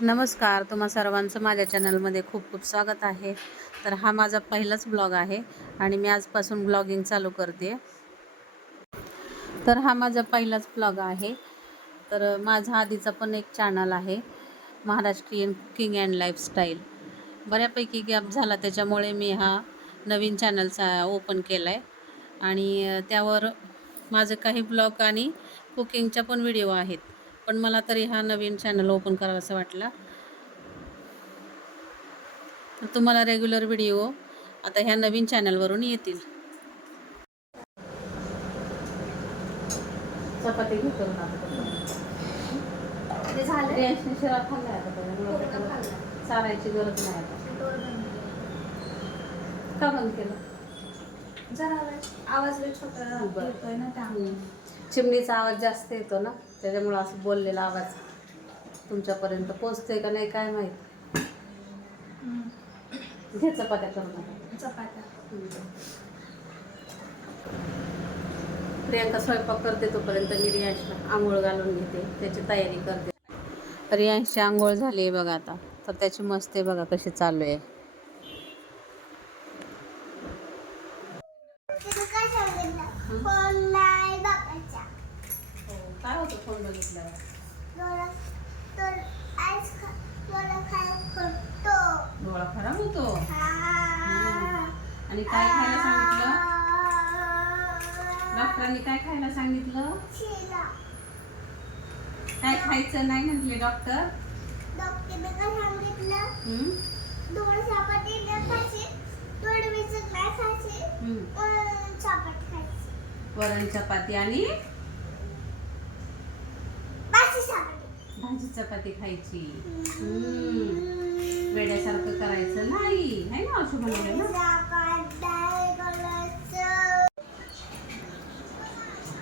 नमस्कार, तुम्हा सर्वांचं माझ्या चॅनलमध्ये खूप खूप स्वागत आहे. तर हा माझा पहिलाच ब्लॉग आहे आणि मी आजपासून ब्लॉगिंग चालू करते. तर हा माझा पहिलाच ब्लॉग आहे. तर माझा आधीचा पण एक चॅनल आहे, महाराष्ट्रीयन कुकिंग अँड लाईफस्टाईल. बऱ्यापैकी गॅप झाला, त्याच्यामुळे मी हा नवीन चॅनलचा ओपन केला आहे आणि त्यावर माझे काही ब्लॉग आणि कुकिंगच्या पण व्हिडिओ आहेत. पण मला तरी हा नवीन चॅनल ओपन करावासा वाटला. तर तुम्हाला रेग्युलर व्हिडिओ आता ह्या नवीन चॅनलवरून येतील. चपाती घेतो ना ते झालं शिरा खाल्ला आता त्याच्यामुळे चालायची गरज नाही आता. का बंद केलं? जरा आवाज लई छोटा येतोय ना त्यामुळे. चिमणीचा आवाज जास्त येतो ना, त्याच्यामुळे असं बोललेला आवाज तुमच्यापर्यंत पोचतोय का नाही काय माहित. घे चपात्या करून आता. चपात्या प्रियांका स्वयंपाक करते, तोपर्यंत मी रियांशला आंघोळ घालून घेते, त्याची तयारी करते. रियांशची आंघोळ झाली आहे बघा आता. तर त्याची मस्त आहे बघा कशी चालू आहे. काय सांगितलं? फोन नाही बघायचा. काय होतं फोन बघितल्यावर? तर आज मला काय करतो? डोळा खराब होतो. आणि काय खायला सांगितलं डॉक्टरांनी? काय खायला सांगितलं? काय खायचं नाही म्हटले डॉक्टर? डॉक्टरने काय सांगितलं? दोन चपाती नाही खायची, दोन मिसळ नाही खायची, चपाती खायची. वरण चपाती आणि भाजी चपाती खायची. वेड्यासारखं करायचं नाही, है ना? असं म्हणलं ना.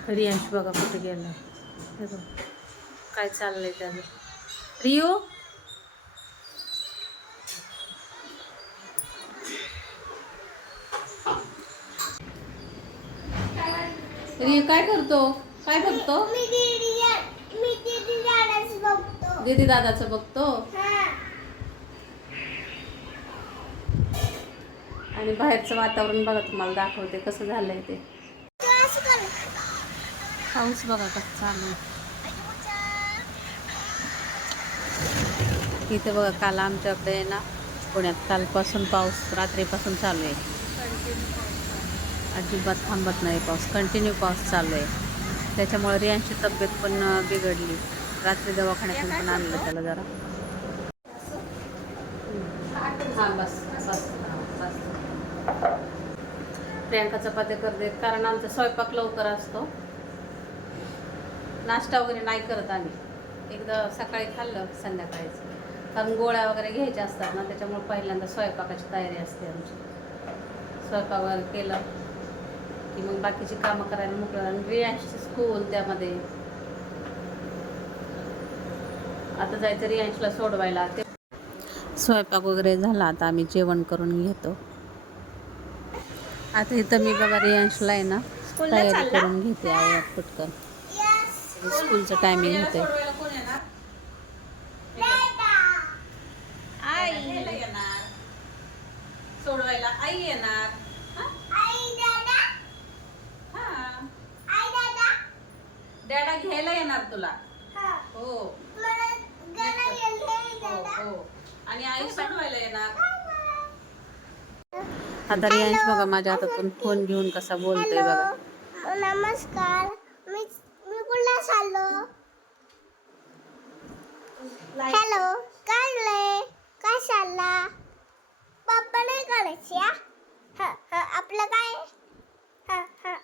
रियांश बघा कुठे गेलाय, काय चाललंय त्याचं. रियो रियो काय करतो? काय बघतो? दीदी दादाचं बघतो. आणि बाहेरचं वातावरण बघा, तुम्हाला दाखवते कसं झालंय ते. पाऊस बघा कसं चालू आहे इथे बघा. काल आमच्याकडे ना पुण्यात कालपासून पाऊस रात्रीपासून चालू आहे. अजिबात थांबत नाही पाऊस, कंटिन्यू पाऊस चालू आहे. त्याच्यामुळे रियांची तब्येत पण बिघडली. रात्री दवाखान्यातून पण आणलं त्याला जरा. हां बस बस बस. प्रियांका चपात्या करते, कारण आमचा स्वयंपाक लवकर असतो. नाश्ता वगैरे नाही करत आम्ही, एकदा सकाळी खाल्लं संध्याकाळीच, कारण गोळ्या वगैरे घ्यायच्या असतात ना, त्याच्यामुळे पहिल्यांदा स्वयंपाकाची तयारी असते आमची. स्वयंपाक वगैरे केलं की मग बाकीची कामं करायला मोकळं. आणि रियांशची स्कूल, त्यामध्ये आता जायचं रियांशला सोडवायला. ते स्वयंपाक वगैरे झाला, आता आम्ही जेवण करून घेतो. आता इथं मी बघा रियांशला आहे ना तयारी करून घेते आवडत पटकन. स्कूलचं टायमिंग होते. सोडवायला आई येणार. डॅडा घ्यायला येणार तुला. हो हो, आणि आई सोडवायला येणार. आता रियांश बघा माझ्या हातातून फोन घेऊन कसा बोलतोय बघा. नमस्कार, मी कुठला चाललो? हॅलो, काय चालला? पप्पा नाही करायची. आपलं काय?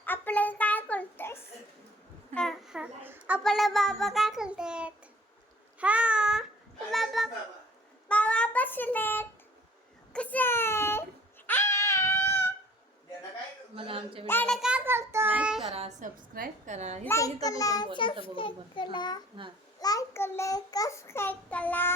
आपलं काय करतोस? आपला बाबा काय करतात? बाबा बसलेत. कसे आहे? मला आमच्या व्हिडिओ काय करतोय? लाईक करा, सबस्क्राईब करा. लाईक करा, सबस्क्राईब करा. लाईक करा, सबस्क्राईब करा.